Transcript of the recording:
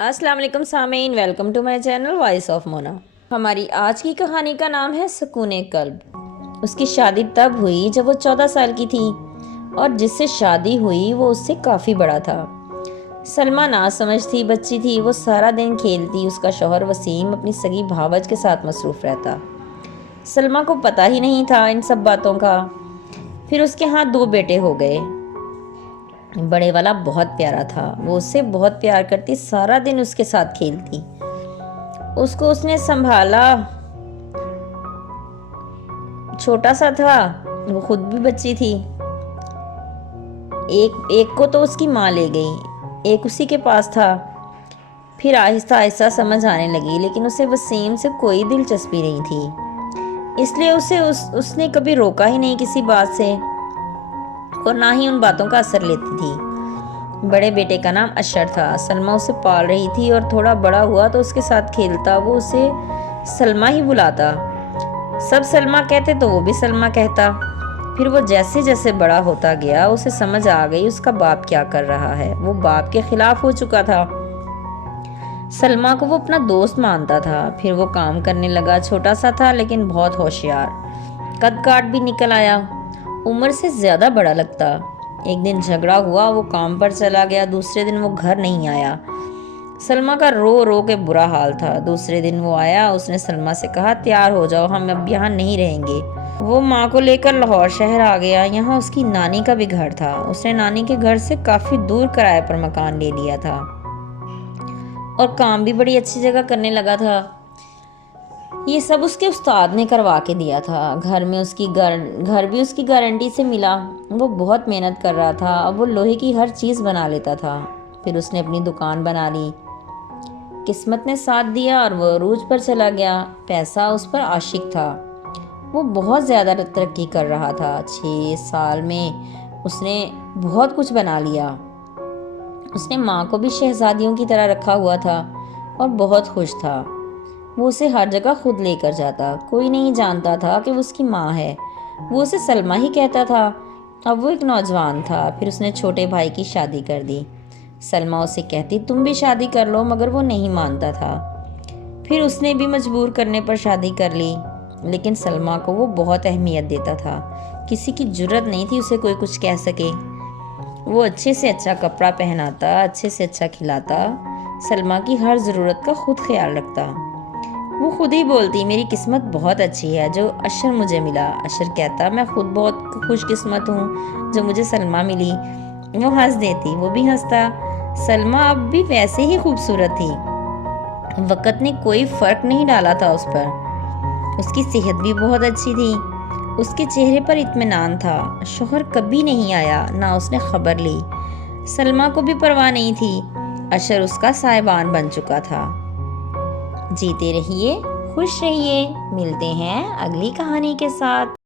السلام علیکم سامعین، welcome to my channel voice of Mona. ہماری آج کی کہانی کا نام ہے سکون قلب۔ اس کی شادی تب ہوئی جب وہ 14 سال کی تھی اور جس سے شادی ہوئی وہ اس سے کافی بڑا تھا۔ سلمیٰ ناسمجھ تھی، بچی تھی، وہ سارا دن کھیلتی، اس کا شوہر وسیم اپنی سگی بھاوج کے ساتھ مصروف رہتا۔ سلمیٰ کو پتہ ہی نہیں تھا ان سب باتوں کا۔ پھر اس کے ہاں 2 بیٹے ہو گئے۔ بڑے والا بہت پیارا تھا، وہ اس سے بہت پیار کرتی، سارا دن اس کے ساتھ کھیلتی۔ اس کو اس نے سنبھالا، چھوٹا سا تھا، وہ خود بھی بچی تھی۔ ایک کو تو اس کی ماں لے گئی، ایک اسی کے پاس تھا۔ پھر آہستہ آہستہ سمجھ آنے لگی، لیکن اسے وسیم سے کوئی دلچسپی نہیں تھی، اس لیے اس نے کبھی روکا ہی نہیں کسی بات سے، اور نہ ہی ان باتوں کا اثر لیتی تھی۔ بڑے بیٹے کا نام اشر تھا، سلمیٰ اسے پال رہی تھی، اور تھوڑا بڑا ہوا تو اس کے ساتھ کھیلتا، وہ اسے سلمیٰ ہی بلاتا، سب سلمیٰ کہتے تو وہ بھی سلمیٰ کہتا۔ پھر وہ جیسے جیسے بڑا ہوتا گیا اسے سمجھ آ گئی اس کا باپ کیا کر رہا ہے، وہ باپ کے خلاف ہو چکا تھا۔ سلمیٰ کو وہ اپنا دوست مانتا تھا۔ پھر وہ کام کرنے لگا، چھوٹا سا تھا لیکن بہت ہوشیار، قد کاٹ بھی نکل آیا، عمر سے زیادہ بڑا لگتا۔ ایک دن جھگڑا ہوا، وہ کام پر چلا گیا، دوسرے دن وہ گھر نہیں آیا۔ سلمیٰ کا رو رو کے برا حال تھا۔ دوسرے دن وہ آیا، اس نے سلمیٰ سے کہا تیار ہو جاؤ، ہم اب یہاں نہیں رہیں گے۔ وہ ماں کو لے کر لاہور شہر آ گیا، یہاں اس کی نانی کا بھی گھر تھا، اس نے نانی کے گھر سے کافی دور کرائے پر مکان لے لیا تھا، اور کام بھی بڑی اچھی جگہ کرنے لگا تھا۔ یہ سب اس کے استاد نے کروا کے دیا تھا، گھر بھی اس کی گارنٹی سے ملا۔ وہ بہت محنت کر رہا تھا، اب وہ لوہے کی ہر چیز بنا لیتا تھا۔ پھر اس نے اپنی دکان بنا لی، قسمت نے ساتھ دیا اور وہ عروج پر چلا گیا۔ پیسہ اس پر عاشق تھا، وہ بہت زیادہ ترقی کر رہا تھا۔ 6 سال میں اس نے بہت کچھ بنا لیا۔ اس نے ماں کو بھی شہزادیوں کی طرح رکھا ہوا تھا اور بہت خوش تھا۔ وہ اسے ہر جگہ خود لے کر جاتا، کوئی نہیں جانتا تھا کہ وہ اس کی ماں ہے، وہ اسے سلمیٰ ہی کہتا تھا۔ اب وہ ایک نوجوان تھا۔ پھر اس نے چھوٹے بھائی کی شادی کر دی۔ سلمیٰ اسے کہتی تم بھی شادی کر لو، مگر وہ نہیں مانتا تھا۔ پھر اس نے بھی مجبور کرنے پر شادی کر لی، لیکن سلمیٰ کو وہ بہت اہمیت دیتا تھا، کسی کی جرت نہیں تھی اسے کوئی کچھ کہہ سکے۔ وہ اچھے سے اچھا کپڑا پہناتا، اچھے سے اچھا کھلاتا، سلمیٰ کی ہر ضرورت کا خود خیال رکھتا۔ وہ خود ہی بولتی میری قسمت بہت اچھی ہے جو اشر مجھے ملا۔ اشر کہتا میں خود بہت خوش قسمت ہوں جو مجھے سلمیٰ ملی۔ وہ ہنس دیتی، وہ بھی ہنستا۔ سلمیٰ اب بھی ویسے ہی خوبصورت تھی، وقت نے کوئی فرق نہیں ڈالا تھا اس پر۔ اس کی صحت بھی بہت اچھی تھی، اس کے چہرے پر اطمینان تھا۔ شوہر کبھی نہیں آیا، نہ اس نے خبر لی۔ سلمیٰ کو بھی پرواہ نہیں تھی، اشر اس کا سائبان بن چکا تھا۔ جیتے رہیے، خوش رہیے، ملتے ہیں اگلی کہانی کے ساتھ۔